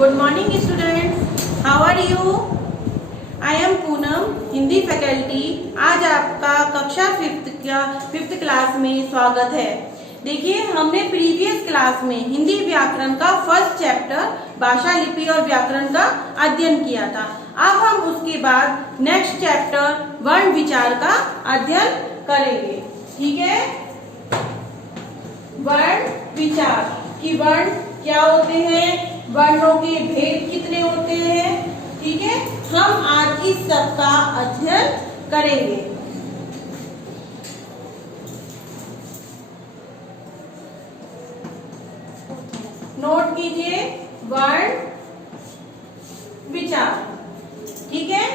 Good morning students. How are you? I am Poonam, Hindi faculty. आज आपका कक्षा फिफ्थ क्लास में स्वागत है। देखिए, हमने प्रीवियस क्लास में हिंदी व्याकरण का फर्स्ट चैप्टर भाषा, लिपि और व्याकरण का अध्ययन किया था। अब हम उसके बाद नेक्स्ट चैप्टर वर्ण विचार का अध्ययन करेंगे। ठीक है, वर्ण विचार कि वर्ण क्या होते हैं, वर्णों के भेद कितने होते हैं। ठीक है, हम आज इस सब का अध्ययन करेंगे। नोट कीजिए वर्ण विचार। ठीक है,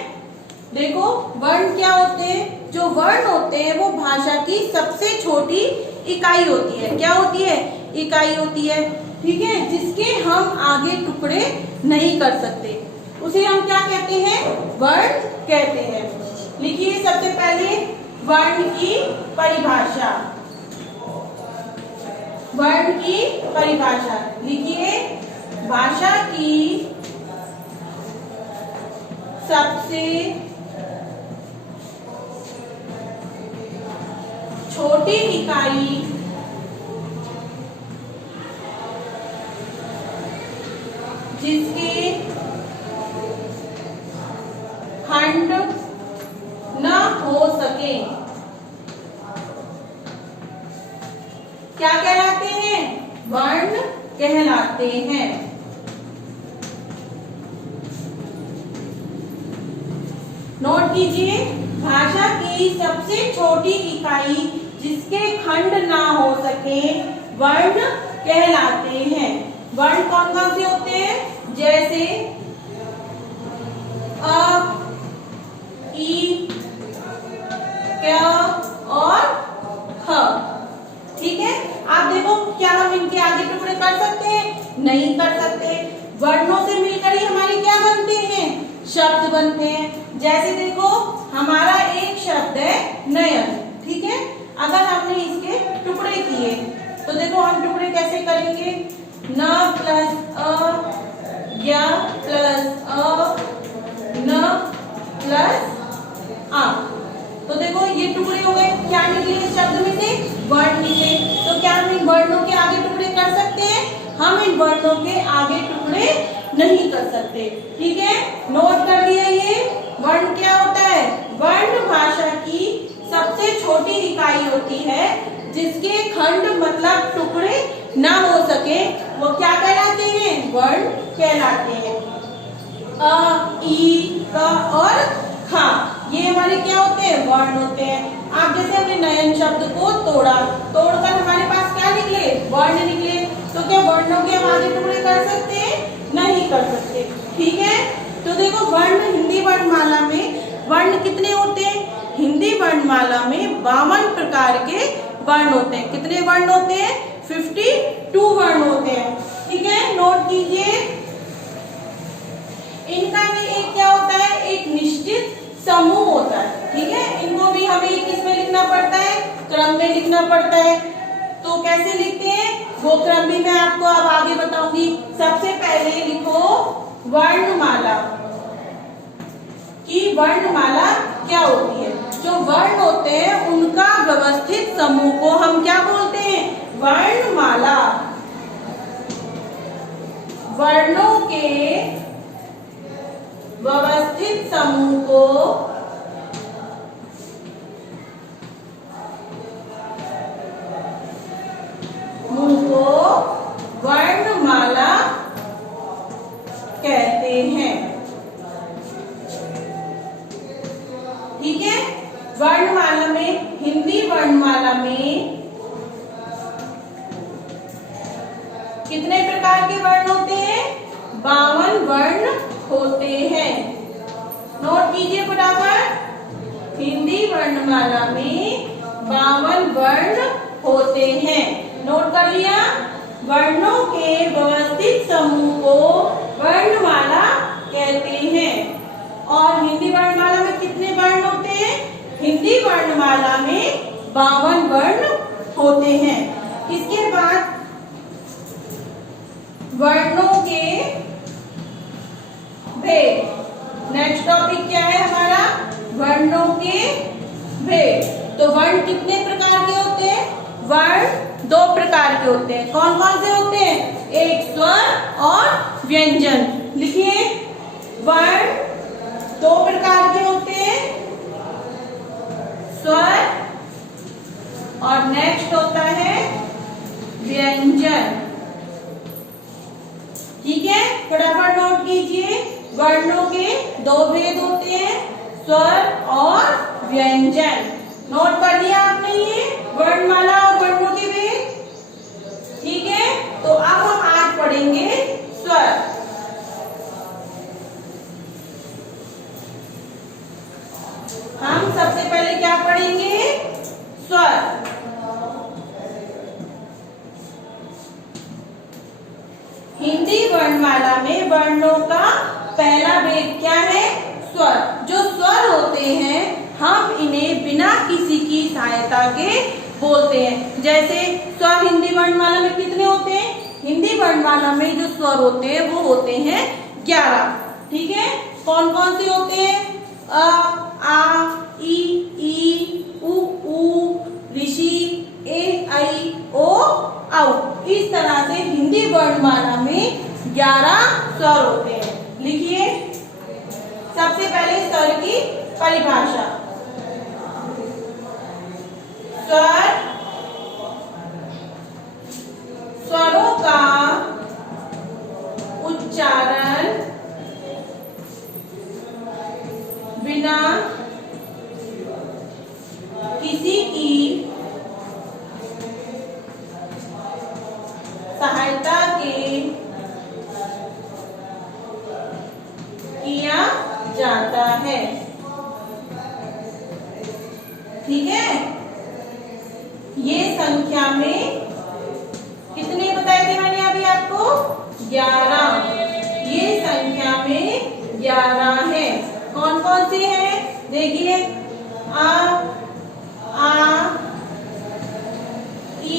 देखो वर्ण क्या होते हैं। जो वर्ण होते हैं वो भाषा की सबसे छोटी इकाई होती है। क्या होती है? इकाई होती है। ठीक है, जिसके हम आगे टुकड़े नहीं कर सकते, उसे हम क्या कहते हैं? वर्ण कहते हैं। लिखिए सबसे पहले वर्ण की परिभाषा। वर्ण की परिभाषा लिखिए, भाषा की सबसे छोटी इकाई जिसके खंड न हो सके क्या कहलाते हैं? वर्ण कहलाते हैं। नोट कीजिए, भाषा की सबसे छोटी इकाई जिसके खंड ना हो सके वर्ण कहलाते हैं। वर्ण कौन कौन से होते हैं? जैसे अ, ई, क और ख। ठीक है, आप देखो क्या हम इनके आगे टुकड़े कर सकते हैं? नहीं कर सकते। वर्णों से मिलकर ही हमारे क्या बनते हैं? शब्द बनते हैं। जैसे देखो, हमारा एक शब्द है नयन। ठीक है, अगर हमने इसके टुकड़े किए तो देखो हम टुकड़े कैसे करेंगे? न प्लस अ, य प्लस अ, न प्लस आ। तो देखो ये टुकड़े हो गए। क्या निकले इस शब्द में से? वर्ण निकले। तो क्या हम इन वर्णों के आगे टुकड़े कर सकते हैं? हम इन वर्णों के आगे टुकड़े नहीं कर सकते। ठीक है, नोट कर लिया। ये वर्ण क्या होता है? वर्ण भाषा की सबसे छोटी इकाई होती है जिसके खंड मतलब टुकड़े ना हो सके, वो क्या कहलाते हैं? वर्ण कहलाते हैं। अ, ई, क और ख ये हमारे क्या होते हैं? वर्ण होते हैं। आप जैसे हमने नयन शब्द को तोड़ा, तोड़कर हमारे पास क्या निकले? वर्ण निकले। तो क्या वर्णों के हम आगे टुकड़े कर सकते हैं? नहीं कर सकते। ठीक है, तो देखो वर्ण हिंदी वर्णमाला में वर्ण कितने होते हैं? हिंदी वर्णमाला में 52 प्रकार के वर्ण होते हैं। कितने वर्ण होते हैं? 52 वर्ण होते हैं। ठीक है, नोट कीजिए। इनका भी एक क्या होता है? एक निश्चित समूह होता है। ठीक है, इनको भी हमें किसमें लिखना पड़ता है? क्रम में लिखना पड़ता है। तो कैसे लिखते हैं वो क्रम भी मैं आपको अब आगे बताऊंगी। सबसे पहले लिखो वर्णमाला। कि वर्णमाला क्या होती है? जो वर्ण होते हैं उनका व्यवस्थित समूह को हम क्या बोलते हैं? वर्णमाला। वर्णों के व्यवस्थित समूह को वर्णमाला कहते हैं। ठीक है, वर्णमाला में, हिंदी वर्णमाला में कितने प्रकार के वर्ण होते हैं? 52 वर्ण होते हैं। नोट कीजिए फटाफट। हिंदी वर्णमाला में 52 वर्ण होते हैं। नोट कर लिया। वर्णों के व्यवस्थित समूह को वर्णमाला कहते हैं। और हिंदी वर्णमाला में कितने वर्ण होते हैं? हिंदी वर्णमाला में 52 वर्ण होते हैं। इसके बाद वर्णों के भेद। तो वर्ण कितने प्रकार के होते हैं? वर्ण 2 प्रकार के होते हैं। कौन कौन से होते हैं? एक स्वर और व्यंजन। लिखिए, वर्ण 2 प्रकार के होते हैं, स्वर और नेक्स्ट होता है व्यंजन। ठीक है, फटाफट नोट कीजिए। वर्णों के 2 भेद होते हैं, स्वर और व्यंजन। नोट कर लिया आपने ये वर्णमाला और वर्णों के भेद? ठीक है, तो अब हम आज पढ़ेंगे स्वर। हम सबसे पहले क्या पढ़ेंगे? स्वर। हिंदी वर्णमाला में वर्णों का पहला भेद क्या है? स्वर। जो स्वर होते हैं हम इन्हें बिना किसी की सहायता के बोलते हैं। जैसे स्वर हिंदी वर्णमाला में कितने होते हैं? हिंदी वर्णमाला में जो स्वर होते हैं वो होते हैं 11। ठीक है, कौन कौन से होते हैं? अ, आ, ई, उ, ऋषि, ए, ऐ, ओ, औ। इस तरह से हिंदी वर्णमाला में 11 स्वर होते हैं। लिखिए, सबसे पहले स्वर की परिभाषा। स्वर स्वरों का उच्चारण बिना किसी की सहायता के किया जाता है। ठीक है, ये संख्या में कितने बताए थे मैंने अभी आपको? 11। ये संख्या में 11 है। कौन कौन से हैं? देखिए, आ, ई,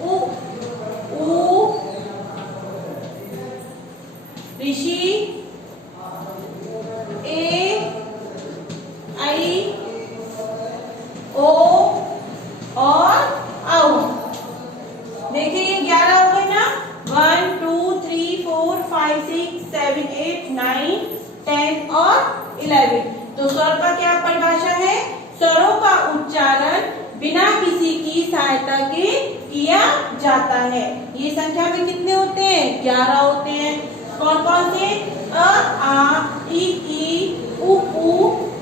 उ, ऋषि, ए, ऐ, ओ और औ। देखिए, ये 11 हो गए ना। 1 2 3 4 5 6 7 8 9 10 और 11। तो स्वर का क्या परिभाषा है? स्वरों का उच्चारण बिना किसी की सहायता के किया जाता है। ये संख्या में कितने होते हैं? 11 होते हैं। कौन कौन से? अ, आ, ई, उ,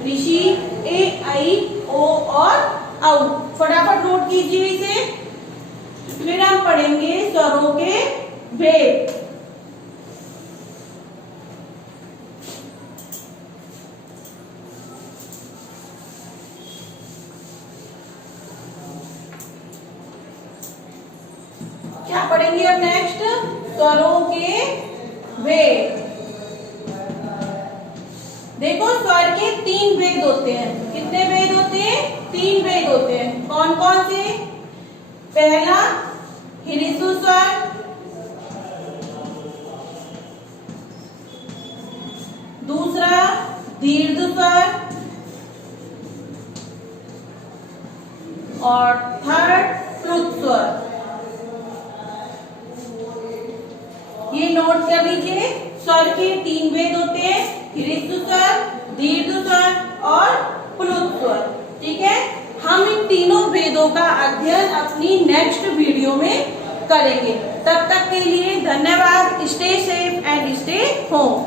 ऋषि, ए, ऐ, ओ और औ। फटाफट नोट कीजिए इसे, फिर हम पढ़ेंगे स्वरों के भेद। क्या पढ़ेंगे अब नेक्स्ट? स्वरों के भेद। देखो, स्वर के 3 भेद होते हैं। कितने भेद होते हैं? 3 भेद होते हैं। कौन कौन से? पहला ह्रस्व स्वर, दूसरा दीर्घ स्वर और थर्ड प्लुत स्वर। ये नोट कर लीजिए। स्वर के 3 भेद होते हैं, ह्रस्व स्वर, दीर्घ स्वर और प्लुत स्वर। ठीक है, हम इन तीनों भेदों का अध्ययन अपनी नेक्स्ट वीडियो में करेंगे। तब तक के लिए धन्यवाद। Stay safe and stay home.